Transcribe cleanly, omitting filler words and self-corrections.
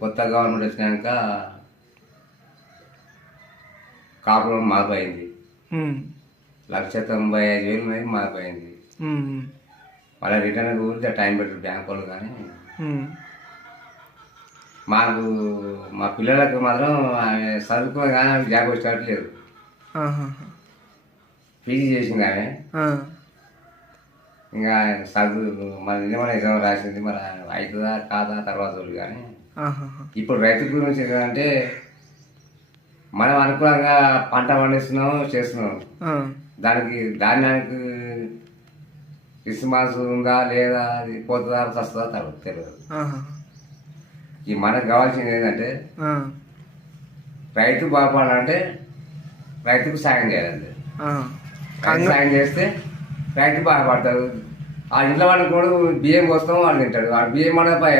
కొత్త గవర్నమెంట్ వచ్చినాక కాపురం మారిపోయింది. 1,95,000 మీద మారిపోయింది. మళ్ళీ రిటర్న్ గురించి టైం పెట్టారు బ్యాంక్ వాళ్ళు. కానీ మాకు మా పిల్లలకు మాత్రం చదువుకున్న కానీ జాబ్ వచ్చేటట్లేదు. పీజీ చేసింది ఆమె. ఇంకా చదువు మన నిజమైన ఎగ్జామ్ రాసింది. మరి అవుతుందా కాదా తర్వాత చూడు. కానీ ఇప్పుడు రైతు గురించి ఏంటంటే మనం అనుకూలంగా పంట పండిస్తున్నాం చేస్తున్నాం. దానికి ధాన్యానికి క్రిస్మస్ ఉందా లేదా, అది పోతుందా వస్తుందా తర్వాత తెలియదు. ఈ మనకు కావాల్సింది ఏంటంటే రైతు బాగుపడాలంటే రైతుకు సాయం చేయాలండి. సాయం చేస్తే రైతు బాగుపడతాడు. ఆ ఇంట్లో వాళ్ళకి కూడా బియ్యం పోస్తాం, వాళ్ళు తింటాడు. ఆ బియ్యం మనపాయ